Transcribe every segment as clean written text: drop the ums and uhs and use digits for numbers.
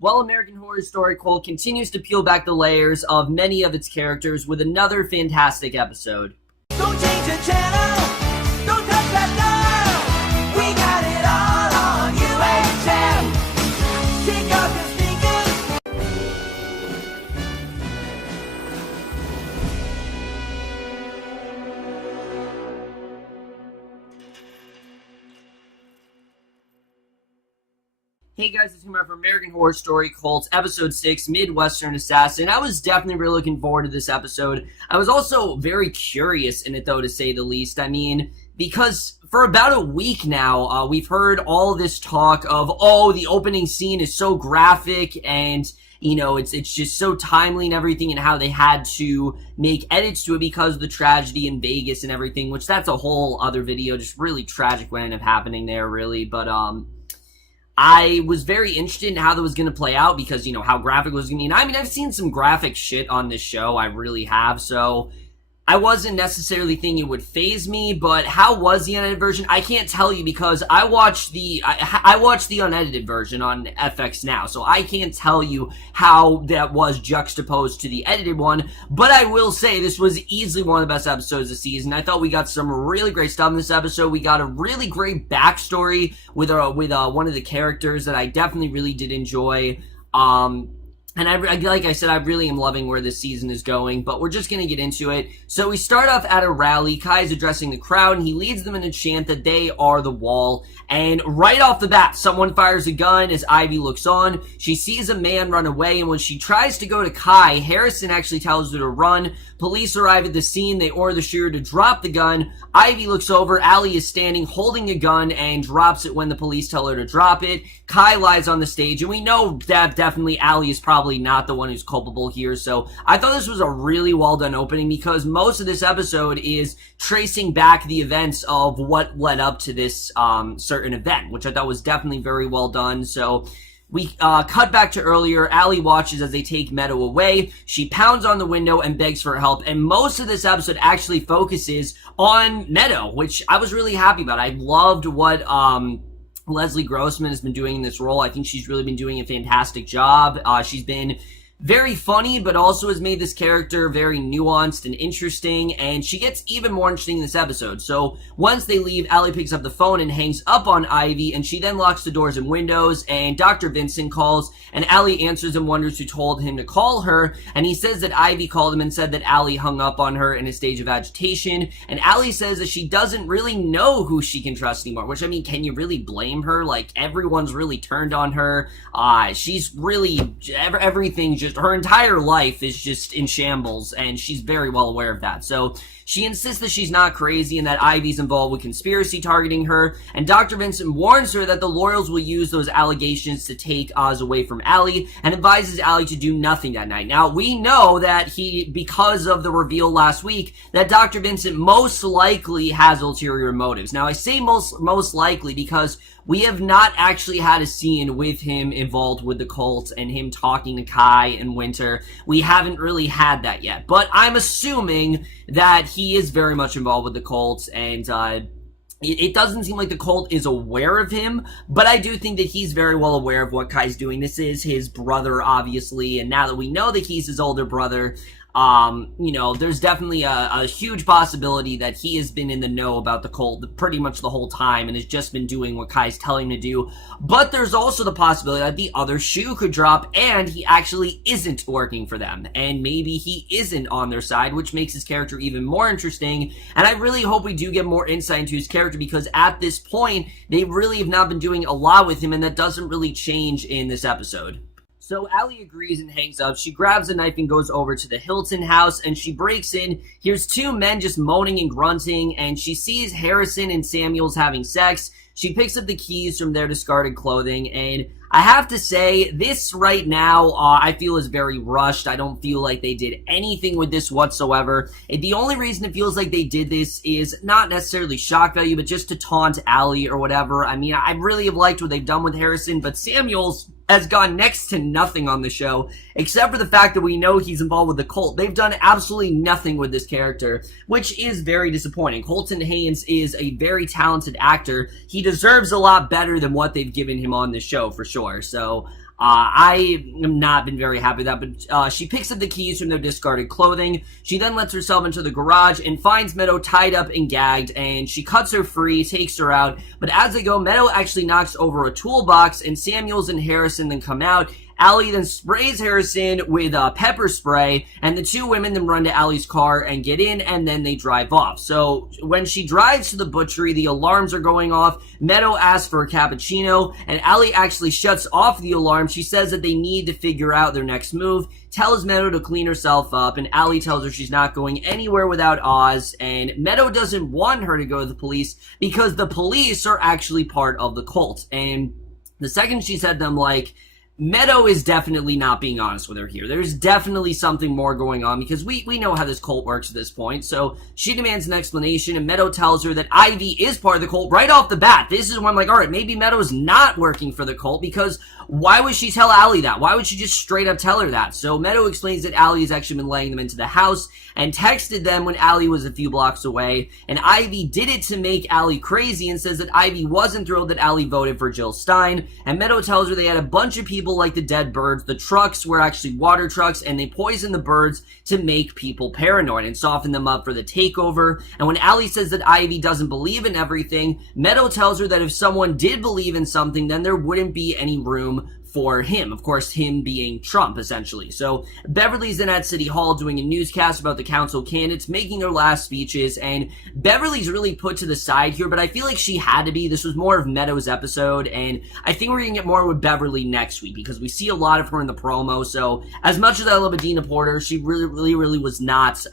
While American Horror Story Cult continues to peel back the layers of many of its characters with another fantastic episode. Don't change the channel, don't touch that dial. We got it all on UHF. Take off your Hey guys, it's Kumar from American Horror Story Cult, Episode 6, Midwestern Assassin. I was definitely really looking forward to this episode. I was also very curious in it, though, to say the least. I mean, because for about a week now, we've heard all this talk of, oh, the opening scene is so graphic and, you know, it's just so timely and everything, and how they had to make edits to it because of the tragedy in Vegas and everything, which that's a whole other video, just really tragic what ended up happening there, really. But, I was very interested in how that was going to play out because, you know, how graphic it was going to be. And I mean, I've seen some graphic shit on this show. I really have. So I wasn't necessarily thinking it would faze me, but how was the unedited version? I can't tell you because I watched the unedited version on FX Now, so I can't tell you how that was juxtaposed to the edited one, but I will say this was easily one of the best episodes of the season. I thought we got some really great stuff in this episode. We got a really great backstory with one of the characters that I definitely really did enjoy. And like I said, I really am loving where this season is going, but we're just going to get into it. So we start off at a rally. Kai is addressing the crowd, and he leads them in a chant that they are the wall. And right off the bat, someone fires a gun as Ivy looks on. She sees a man run away, and when she tries to go to Kai, Harrison actually tells her to run. Police arrive at the scene. They order the shooter to drop the gun. Ivy looks over. Allie is standing holding a gun and drops it when the police tell her to drop it. Kai lies on the stage, and we know that definitely Allie is probably not the one who's culpable here. So I thought this was a really well done opening because most of this episode is tracing back the events of what led up to this certain event, which I thought was definitely very well done. So we cut back to earlier. Allie watches as they take Meadow away. She pounds on the window and begs for help, and most of this episode actually focuses on Meadow, which I was really happy about. I loved what Leslie Grossman has been doing in this role. I think she's really been doing a fantastic job. She's been very funny, but also has made this character very nuanced and interesting, and she gets even more interesting in this episode. So once they leave, Allie picks up the phone and hangs up on Ivy, and she then locks the doors and windows, and Dr. Vincent calls, and Allie answers and wonders who told him to call her, and he says that Ivy called him and said that Allie hung up on her in a stage of agitation, and Allie says that she doesn't really know who she can trust anymore, which, I mean, can you really blame her? Like, everyone's really turned on her. She's really, everything just, her entire life is just in shambles, and she's very well aware of that. So she insists that she's not crazy and that Ivy's involved with conspiracy targeting her, and Dr. Vincent warns her that the Loyals will use those allegations to take Oz away from Allie, and advises Allie to do nothing that night. Now, we know that because of the reveal last week, that Dr. Vincent most likely has ulterior motives. Now, I say most likely because we have not actually had a scene with him involved with the cult and him talking to Kai and Winter. We haven't really had that yet, but I'm assuming that he is very much involved with the cult, and it doesn't seem like the cult is aware of him, but I do think that he's very well aware of what Kai's doing. This is his brother, obviously, and now that we know that he's his older brother, you know, there's definitely a huge possibility that he has been in the know about the cult pretty much the whole time and has just been doing what Kai's telling him to do. But there's also the possibility that the other shoe could drop and he actually isn't working for them, and maybe he isn't on their side, which makes his character even more interesting. And I really hope we do get more insight into his character, because at this point they really have not been doing a lot with him, and that doesn't really change in this episode. So Allie agrees and hangs up. She grabs a knife and goes over to the Hilton house, and she breaks in. Here's two men just moaning and grunting, and she sees Harrison and Samuels having sex. She picks up the keys from their discarded clothing, and I have to say, this right now, I feel is very rushed. I don't feel like they did anything with this whatsoever. And the only reason it feels like they did this is not necessarily shock value, but just to taunt Allie or whatever. I mean, I really have liked what they've done with Harrison, but Samuels has gone next to nothing on the show, except for the fact that we know he's involved with the cult. They've done absolutely nothing with this character, which is very disappointing. Colton Haynes is a very talented actor. He deserves a lot better than what they've given him on this show, for sure. So, I have not been very happy with that, but she picks up the keys from their discarded clothing. She then lets herself into the garage and finds Meadow tied up and gagged, and she cuts her free, takes her out. But as they go, Meadow actually knocks over a toolbox, and Samuels and Harrison then come out. Allie then sprays Harrison with pepper spray, and the two women then run to Allie's car and get in, and then they drive off. So when she drives to the butchery, the alarms are going off. Meadow asks for a cappuccino, and Allie actually shuts off the alarm. She says that they need to figure out their next move, tells Meadow to clean herself up, and Allie tells her she's not going anywhere without Oz, and Meadow doesn't want her to go to the police because the police are actually part of the cult. And the second she said them, like, Meadow is definitely not being honest with her here. There's definitely something more going on because we know how this cult works at this point. So she demands an explanation, and Meadow tells her that Ivy is part of the cult right off the bat. This is when I'm like, all right, maybe Meadow's not working for the cult, because why would she tell Allie that? Why would she just straight up tell her that? So Meadow explains that Allie has actually been laying them into the house and texted them when Allie was a few blocks away. And Ivy did it to make Allie crazy and says that Ivy wasn't thrilled that Allie voted for Jill Stein. And Meadow tells her they had a bunch of people like the dead birds. The trucks were actually water trucks, and they poisoned the birds to make people paranoid and soften them up for the takeover. And when Allie says that Ivy doesn't believe in everything, Meadow tells her that if someone did believe in something, then there wouldn't be any room for him. Of course, him being Trump, essentially. So Beverly's then at City Hall doing a newscast about the council candidates making their last speeches, and Beverly's really put to the side here, but I feel like she had to be. This was more of Meadow's episode, and I think we're gonna get more with Beverly next week because we see a lot of her in the promo. So as much as I love Adina Porter, she really was not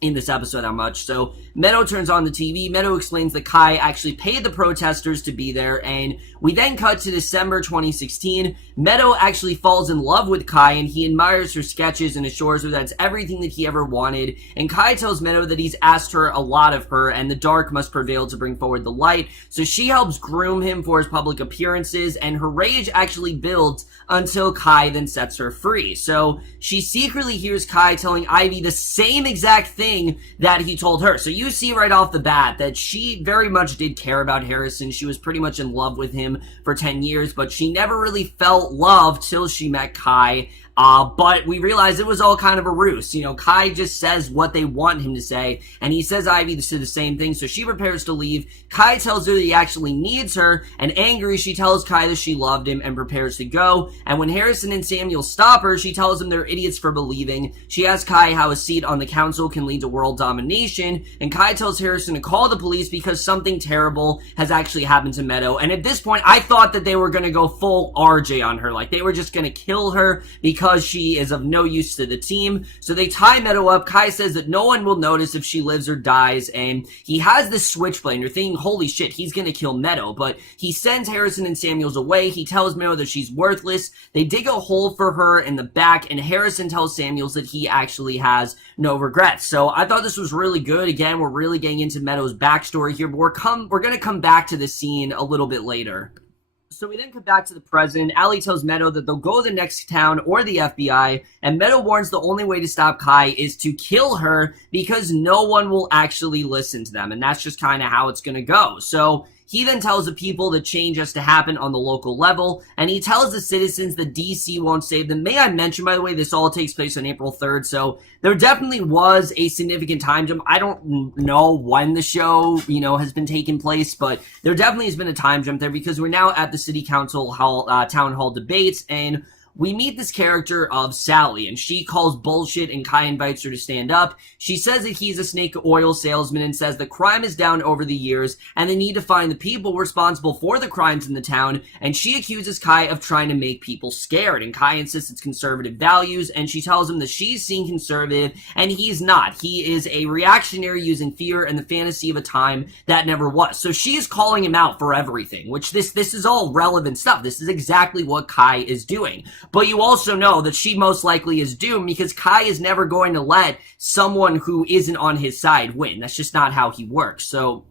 in this episode that much. So Meadow turns on the TV. Meadow explains that Kai actually paid the protesters to be there, and we then cut to December 2016. Meadow actually falls in love with Kai, and he admires her sketches and assures her that's everything that he ever wanted. And Kai tells Meadow that he's asked her a lot of her, and the dark must prevail to bring forward the light. So she helps groom him for his public appearances, and her rage actually builds until Kai then sets her free. So she secretly hears Kai telling Ivy the same exact thing that he told her. So you see right off the bat that she very much did care about Harrison. She was pretty much in love with him for 10 years, but she never really felt love till she met Kai. But we realize it was all kind of a ruse. You know, Kai just says what they want him to say, and he says Ivy to the same thing, so she prepares to leave. Kai tells her that he actually needs her, and angry, she tells Kai that she loved him and prepares to go. And when Harrison and Samuel stop her, she tells them they're idiots for believing. She asks Kai how a seat on the council can lead to world domination, and Kai tells Harrison to call the police because something terrible has actually happened to Meadow. And at this point, I thought that they were going to go full RJ on her, like they were just going to kill her because she is of no use to the team. So they tie Meadow up. Kai says that no one will notice if she lives or dies, and he has this switchblade, and you're thinking, holy shit, he's gonna kill Meadow, but he sends Harrison and Samuels away. He tells Meadow that she's worthless. They dig a hole for her in the back, and Harrison tells Samuels that he actually has no regrets. So I thought this was really good. Again, we're really getting into Meadow's backstory here, but we're gonna come back to this scene a little bit later. So we then come back to the present. Allie tells Meadow that they'll go to the next town or the FBI, and Meadow warns the only way to stop Kai is to kill her because no one will actually listen to them, and that's just kind of how it's going to go. So he then tells the people that change has to happen on the local level, and he tells the citizens that DC won't save them. May I mention, by the way, this all takes place on April 3rd, so there definitely was a significant time jump. I don't know when the show, has been taking place, but there definitely has been a time jump there because we're now at the city council town hall debates, and we meet this character of Sally, and she calls bullshit, and Kai invites her to stand up. She says that he's a snake oil salesman and says that crime is down over the years, and they need to find the people responsible for the crimes in the town, and she accuses Kai of trying to make people scared, and Kai insists it's conservative values, and she tells him that she's seen conservative, and he's not. He is a reactionary using fear and the fantasy of a time that never was. So she's calling him out for everything, which this is all relevant stuff. This is exactly what Kai is doing. But you also know that she most likely is doomed because Kai is never going to let someone who isn't on his side win. That's just not how he works. So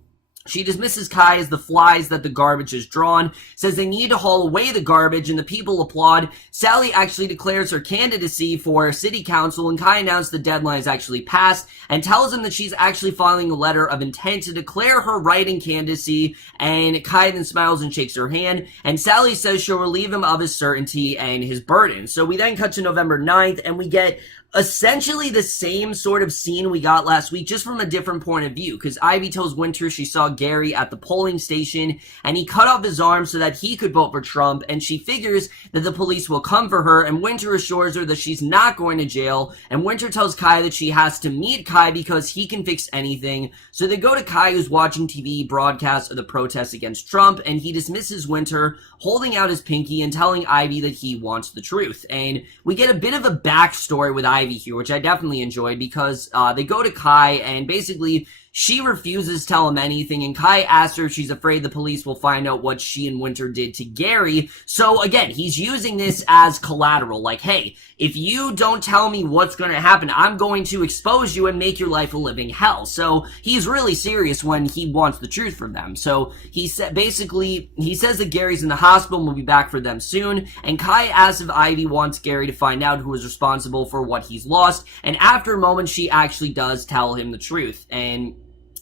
She dismisses Kai as the flies that the garbage has drawn, says they need to haul away the garbage, and the people applaud. Sally actually declares her candidacy for city council, and Kai announced the deadline is actually passed, and tells him that she's actually filing a letter of intent to declare her writing candidacy, and Kai then smiles and shakes her hand, and Sally says she'll relieve him of his certainty and his burden. So we then cut to November 9th, and we get essentially the same sort of scene we got last week, just from a different point of view, because Ivy tells Winter she saw Gary at the polling station, and he cut off his arm so that he could vote for Trump, and she figures that the police will come for her, and Winter assures her that she's not going to jail, and Winter tells Kai that she has to meet Kai because he can fix anything. So they go to Kai, who's watching TV broadcasts of the protests against Trump, and he dismisses Winter, holding out his pinky and telling Ivy that he wants the truth. And we get a bit of a backstory with Ivy here, which I definitely enjoyed, because they go to Kai, and basically she refuses to tell him anything, and Kai asks her if she's afraid the police will find out what she and Winter did to Gary. So again, he's using this as collateral, like, hey, if you don't tell me what's going to happen, I'm going to expose you and make your life a living hell. So he's really serious when he wants the truth from them. So he said, basically, he says that Gary's in the hospital and will be back for them soon, and Kai asks if Ivy wants Gary to find out who is responsible for what he's lost, and after a moment, she actually does tell him the truth. And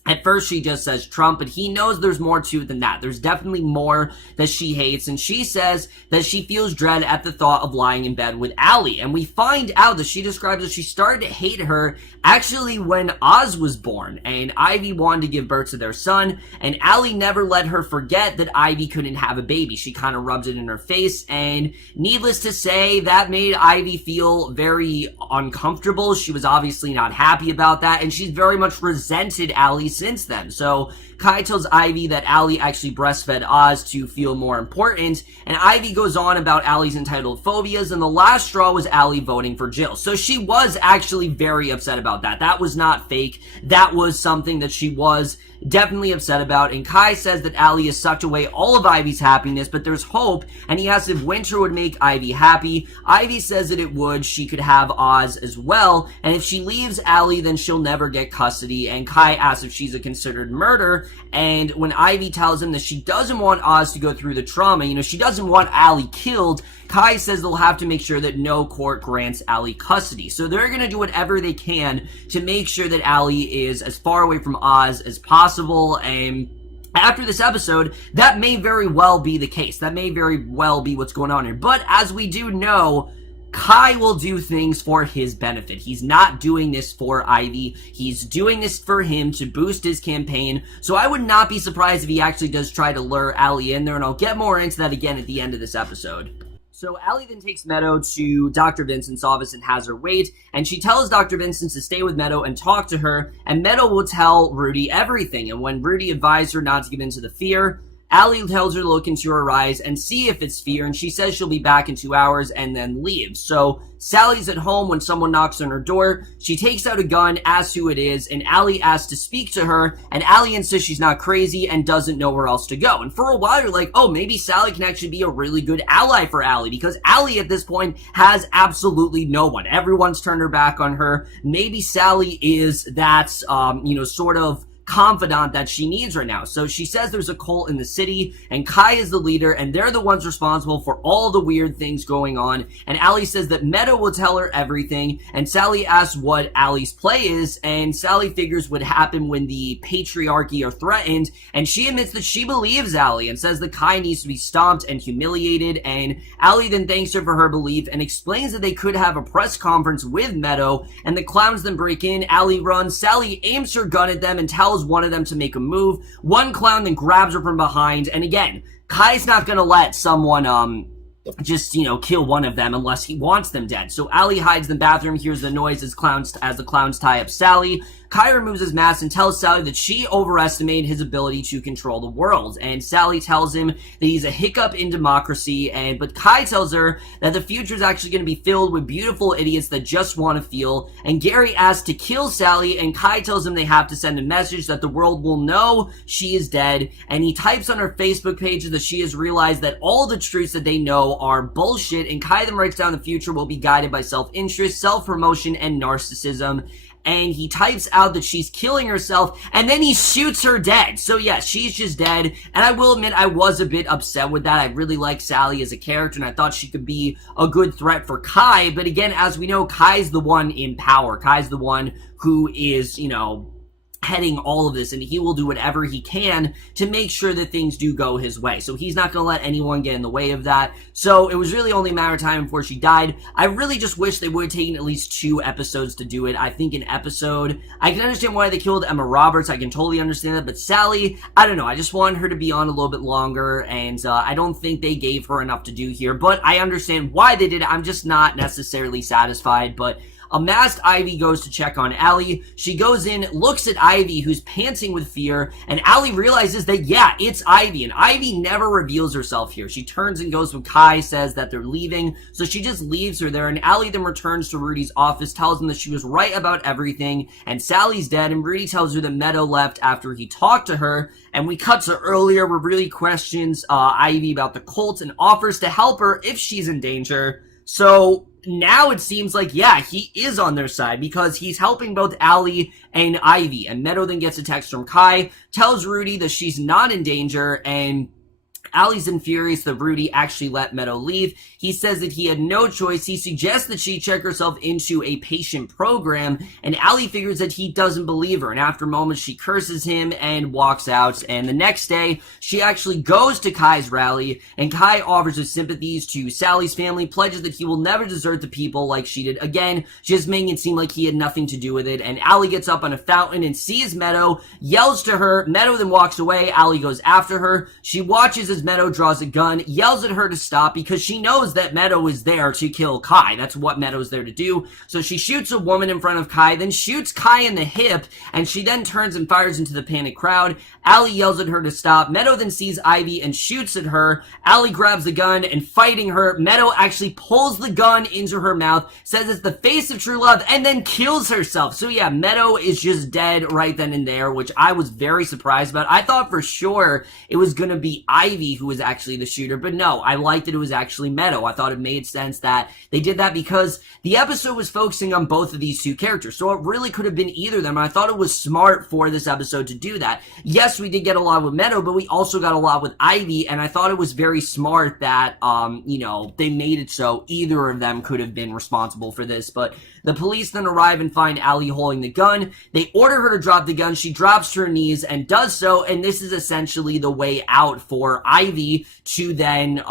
at first, she just says Trump, but he knows there's more to it than that. There's definitely more that she hates, and she says that she feels dread at the thought of lying in bed with Allie. And we find out that she describes that she started to hate her actually when Oz was born, and Ivy wanted to give birth to their son, and Allie never let her forget that Ivy couldn't have a baby. She kind of rubs it in her face, and needless to say, that made Ivy feel very uncomfortable. She was obviously not happy about that, and she's very much resented Allie since then. So Kai tells Ivy that Allie actually breastfed Oz to feel more important, and Ivy goes on about Allie's entitled phobias, and the last straw was Allie voting for Jill. So she was actually very upset about that. That was not fake. That was something that she was definitely upset about, and Kai says that Allie has sucked away all of Ivy's happiness, but there's hope, and he asks if Winter would make Ivy happy. Ivy says that it would. She could have Oz as well, and if she leaves Allie, then she'll never get custody, and Kai asks if she's a considered murder, and when Ivy tells him that she doesn't want Oz to go through the trauma, she doesn't want Allie killed, Kai says they'll have to make sure that no court grants Allie custody. So they're going to do whatever they can to make sure that Allie is as far away from Oz as possible, and after this episode, that may very well be the case. That may very well be what's going on here. But as we do know, Kai will do things for his benefit. He's not doing this for Ivy. He's doing this for him to boost his campaign. So I would not be surprised if he actually does try to lure Allie in there, and I'll get more into that again at the end of this episode. So Allie then takes Meadow to Dr. Vincent's office and has her wait, and she tells Dr. Vincent to stay with Meadow and talk to her, and Meadow will tell Rudy everything. And when Rudy advised her not to give in to the fear, Allie tells her to look into her eyes and see if it's fear, and she says she'll be back in 2 hours and then leaves. So Sally's at home when someone knocks on her door. She takes out a gun, asks who it is, and Allie asks to speak to her, and Allie insists she's not crazy and doesn't know where else to go. And for a while you're like, oh, maybe Sally can actually be a really good ally for Allie, because Allie at this point has absolutely no one. Everyone's turned her back on her. Maybe Sally is that, sort of confidant that she needs right now. So she says there's a cult in the city, and Kai is the leader, and they're the ones responsible for all the weird things going on. And Allie says that Meadow will tell her everything, and Sally asks what Allie's play is, and Sally figures what happened when the patriarchy are threatened, and she admits that she believes Allie and says that Kai needs to be stomped and humiliated, and Allie then thanks her for her belief and explains that they could have a press conference with Meadow, and the clowns then break in. Allie runs. Sally aims her gun at them and tells one of them to make a move. One clown then grabs her from behind, and again, Kai's not gonna let someone just kill one of them unless he wants them dead. So Allie hides in the bathroom, hears the noise as the clowns tie up Sally. Kai removes his mask and tells Sally that she overestimated his ability to control the world, and Sally tells him that he's a hiccup in democracy, but Kai tells her that the future is actually going to be filled with beautiful idiots that just want to feel, and Gary asks to kill Sally, and Kai tells him they have to send a message that the world will know she is dead, and he types on her Facebook page that she has realized that all the truths that they know are bullshit, and Kai then writes down the future will be guided by self-interest, self-promotion, and narcissism. and he types out that she's killing herself, and then he shoots her dead. So yeah, she's just dead, and I will admit I was a bit upset with that. I really like Sally as a character, and I thought she could be a good threat for Kai, but again, as we know, Kai's the one in power. Kai's the one who is, heading all of this, and he will do whatever he can to make sure that things do go his way. So he's not going to let anyone get in the way of that. So it was really only a matter of time before she died. I really just wish they would have taken at least 2 episodes to do it. I think an episode, I can understand why they killed Emma Roberts. I can totally understand that. But Sally, I don't know. I just wanted her to be on a little bit longer, and I don't think they gave her enough to do here. But I understand why they did it. I'm just not necessarily satisfied. But a masked Ivy goes to check on Allie. She goes in, looks at Ivy, who's panting with fear, and Allie realizes that, yeah, it's Ivy, and Ivy never reveals herself here. She turns and goes when Kai says that they're leaving, so she just leaves her there, and Allie then returns to Rudy's office, tells him that she was right about everything, and Sally's dead, and Rudy tells her that Meadow left after he talked to her, and we cut to earlier where Rudy questions Ivy about the cult and offers to help her if she's in danger. So now it seems like, yeah, he is on their side because he's helping both Allie and Ivy. And Meadow then gets a text from Kai, tells Rudy that she's not in danger, and Allie's infuriated that Rudy actually let Meadow leave. He says that he had no choice. He suggests that she check herself into a patient program, and Allie figures that he doesn't believe her, and after moments she curses him and walks out. And the next day, she actually goes to Kai's rally, and Kai offers his sympathies to Sally's family, pledges that he will never desert the people like she did. Again, just making it seem like he had nothing to do with it. And Allie gets up on a fountain and sees Meadow, yells to her. Meadow then walks away. Allie goes after her. She watches as Meadow draws a gun, yells at her to stop because she knows that Meadow is there to kill Kai. That's what Meadow's there to do. So she shoots a woman in front of Kai, then shoots Kai in the hip, and she then turns and fires into the panicked crowd. Allie yells at her to stop. Meadow then sees Ivy and shoots at her. Allie grabs the gun and fighting her. Meadow actually pulls the gun into her mouth, says it's the face of true love, and then kills herself. So yeah, Meadow is just dead right then and there, which I was very surprised about. I thought for sure it was going to be Ivy who was actually the shooter, but no, I liked that it was actually Meadow. I thought it made sense that they did that because the episode was focusing on both of these 2 characters, so it really could have been either of them. I thought it was smart for this episode to do that. Yes, we did get a lot with Meadow, but we also got a lot with Ivy, and I thought it was very smart that, they made it so either of them could have been responsible for this. But the police then arrive and find Allie holding the gun. They order her to drop the gun. She drops to her knees and does so, and this is essentially the way out for Ivy to then,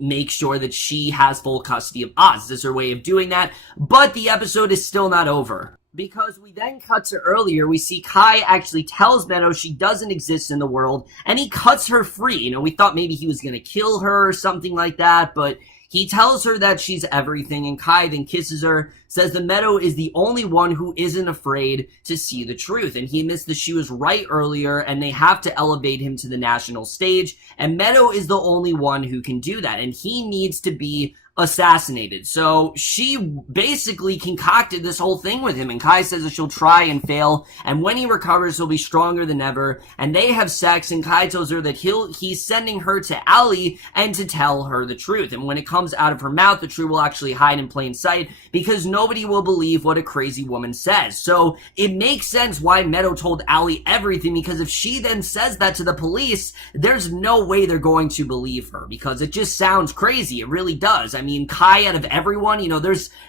make sure that she has full custody of Oz. This is her way of doing that, but the episode is still not over. Because we then cut to earlier, we see Kai actually tells Meadow she doesn't exist in the world, and he cuts her free. We thought maybe he was going to kill her or something like that, but he tells her that she's everything, and Kai then kisses her, says that Meadow is the only one who isn't afraid to see the truth, and he admits that she was right earlier, and they have to elevate him to the national stage, and Meadow is the only one who can do that, and he needs to be assassinated. So she basically concocted this whole thing with him, and Kai says that she'll try and fail, and when he recovers he'll be stronger than ever, and they have sex, and Kai tells her that he's sending her to Allie and to tell her the truth, and when it comes out of her mouth, the truth will actually hide in plain sight because nobody will believe what a crazy woman says. So it makes sense why Meadow told Allie everything, because if she then says that to the police, there's no way they're going to believe her, because it just sounds crazy. It really does. I mean, Kai, out of everyone,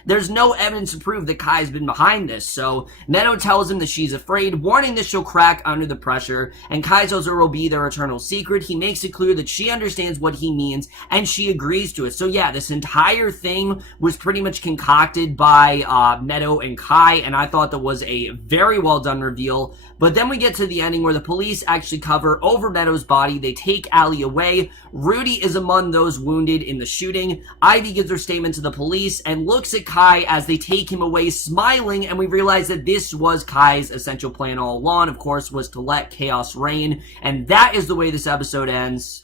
there's no evidence to prove that Kai's been behind this. So Meadow tells him that she's afraid, warning that she'll crack under the pressure, and Kai tells her will be their eternal secret. He makes it clear that she understands what he means, and she agrees to it. So yeah, this entire thing was pretty much concocted by Meadow and Kai, and I thought that was a very well done reveal. But then we get to the ending where the police actually cover over Meadow's body. They take Allie away. Rudy is among those wounded in the shooting. Ivy gives her statement to the police and looks at Kai as they take him away, smiling, and we realize that this was Kai's essential plan all along, of course, was to let chaos reign, and that is the way this episode ends.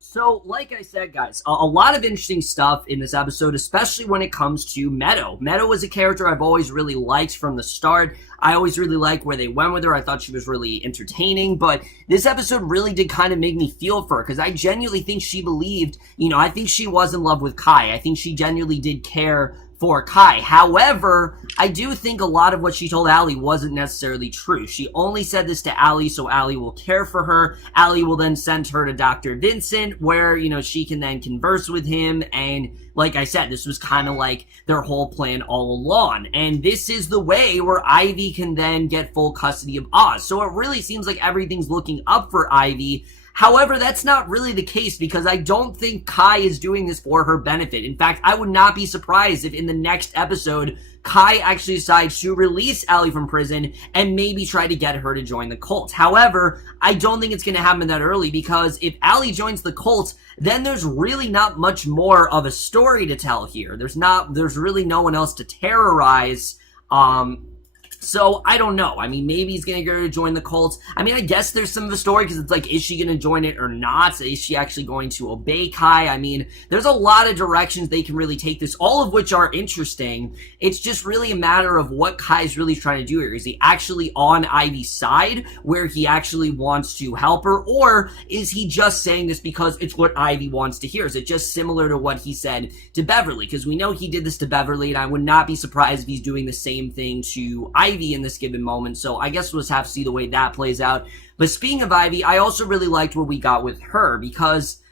So, like I said, guys, a lot of interesting stuff in this episode, especially when it comes to Meadow. Meadow is a character I've always really liked from the start. I always really liked where they went with her. I thought she was really entertaining, but this episode really did kind of make me feel for her, because I genuinely think she believed, I think she was in love with Kai. I think she genuinely did care for Kai. However, I do think a lot of what she told Allie wasn't necessarily true. She only said this to Allie so Allie will care for her. Allie will then send her to Dr. Vincent, where, she can then converse with him. And like I said, this was kind of like their whole plan all along. And this is the way where Ivy can then get full custody of Oz. So it really seems like everything's looking up for Ivy. However, that's not really the case, because I don't think Kai is doing this for her benefit. In fact, I would not be surprised if in the next episode, Kai actually decides to release Allie from prison and maybe try to get her to join the cult. However, I don't think it's going to happen that early, because if Allie joins the cult, then there's really not much more of a story to tell here. There's really no one else to terrorize. So, I don't know. I mean, maybe he's gonna go to join the cult. I mean, I guess there's some of the story, because it's like, is she gonna join it or not? Is she actually going to obey Kai? I mean, there's a lot of directions they can really take this, all of which are interesting. It's just really a matter of what Kai's really trying to do here. Is he actually on Ivy's side, where he actually wants to help her? Or is he just saying this because it's what Ivy wants to hear? Is it just similar to what he said to Beverly? Because we know he did this to Beverly, and I would not be surprised if he's doing the same thing to Ivy in this given moment. So I guess we'll just have to see the way that plays out. But speaking of Ivy, I also really liked what we got with her, because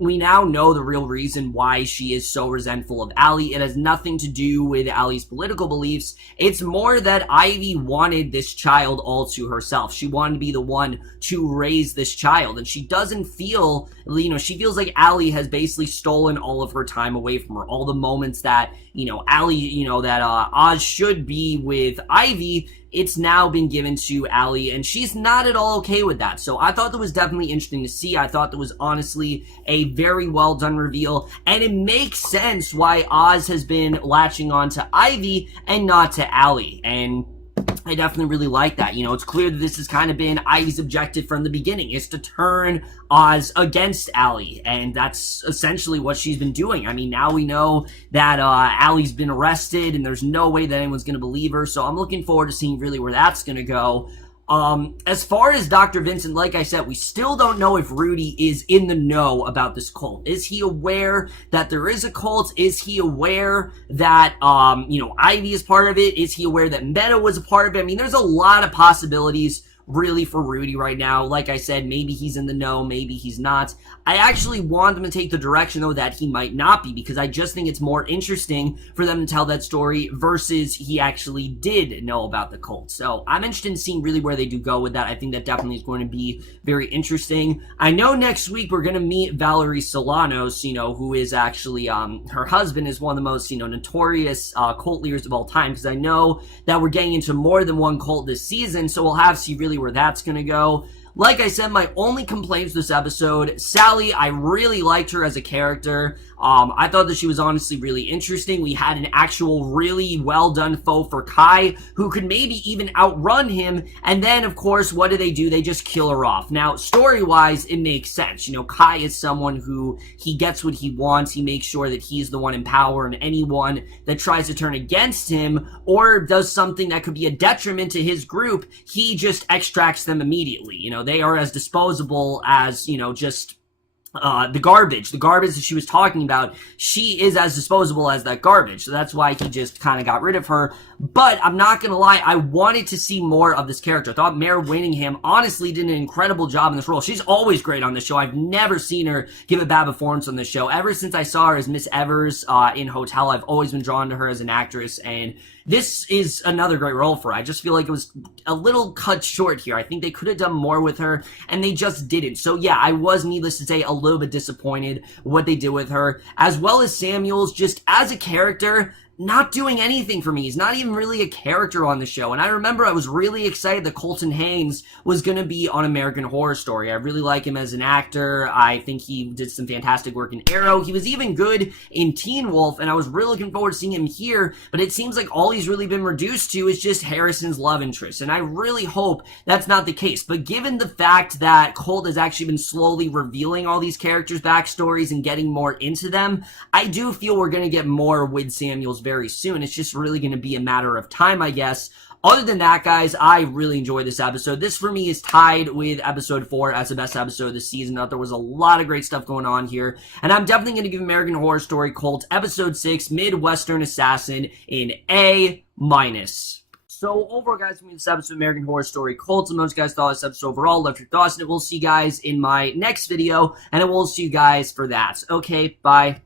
we now know the real reason why she is so resentful of Allie. It has nothing to do with Allie's political beliefs. It's more that Ivy wanted this child all to herself. She wanted to be the one to raise this child, and she doesn't feel, she feels like Allie has basically stolen all of her time away from her. All the moments that, Allie, that Oz should be with Ivy, it's now been given to Allie, and she's not at all okay with that. So I thought that was definitely interesting to see. I thought that was honestly a very well done reveal, and it makes sense why Oz has been latching on to Ivy and not to Allie. And I definitely really like that. It's clear that this has kind of been Ivy's objective from the beginning, is to turn Oz against Allie, and that's essentially what she's been doing. I mean, now we know that Allie's been arrested, and there's no way that anyone's going to believe her, so I'm looking forward to seeing really where that's going to go. As far as Dr. Vincent, like I said, we still don't know if Rudy is in the know about this cult. Is he aware that there is a cult? Is he aware that, Ivy is part of it? Is he aware that Meadow was a part of it? I mean, there's a lot of possibilities really for Rudy right now. Like I said, maybe he's in the know, maybe he's not. I actually want them to take the direction, though, that he might not be, because I just think it's more interesting for them to tell that story versus he actually did know about the cult. So I'm interested in seeing really where they do go with that. I think that definitely is going to be very interesting. I know next week we're going to meet Valerie Solanos, who is actually, her husband is one of the most, notorious cult leaders of all time, because I know that we're getting into more than one cult this season, so we'll have to see really where that's gonna go. Like I said, my only complaints this episode, Sally, I really liked her as a character. I thought that she was honestly really interesting. We had an actual really well done foe for Kai, who could maybe even outrun him, and then, of course, what do? They just kill her off. Now, story-wise, it makes sense. Kai is someone who, he gets what he wants, he makes sure that he's the one in power, and anyone that tries to turn against him, or does something that could be a detriment to his group, he just extracts them immediately. They are as disposable as, just the garbage that she was talking about. She is as disposable as that garbage, so that's why he just kind of got rid of her. But I'm not gonna lie, I wanted to see more of this character. I thought Mare Winningham honestly did an incredible job in this role. She's always great on the show. I've never seen her give a bad performance on the show. Ever since I saw her as Miss Evers in Hotel, I've always been drawn to her as an actress, and this is another great role for her. I just feel like it was a little cut short here. I think they could have done more with her, and they just didn't. So yeah, I was, needless to say, a little bit disappointed what they did with her. As well as Samuels, just as a character, not doing anything for me. He's not even really a character on the show. And I remember I was really excited that Colton Haynes was going to be on American Horror Story. I really like him as an actor. I think he did some fantastic work in Arrow. He was even good in Teen Wolf, and I was really looking forward to seeing him here, but it seems like all he's really been reduced to is just Harrison's love interest, and I really hope that's not the case. But given the fact that Colt has actually been slowly revealing all these characters' backstories and getting more into them, I do feel we're going to get more with Samuels very soon. It's just really going to be a matter of time, I guess. Other than that, guys, I really enjoyed this episode. This, for me, is tied with episode 4 as the best episode of the season. I thought there was a lot of great stuff going on here. And I'm definitely going to give American Horror Story Cult episode 6, Midwestern Assassin, an A-. So, overall, guys, for me, this episode of American Horror Story Cult, and most guys thought this episode overall, left your thoughts, and we'll see you guys in my next video, and I will see you guys for that. Okay, bye.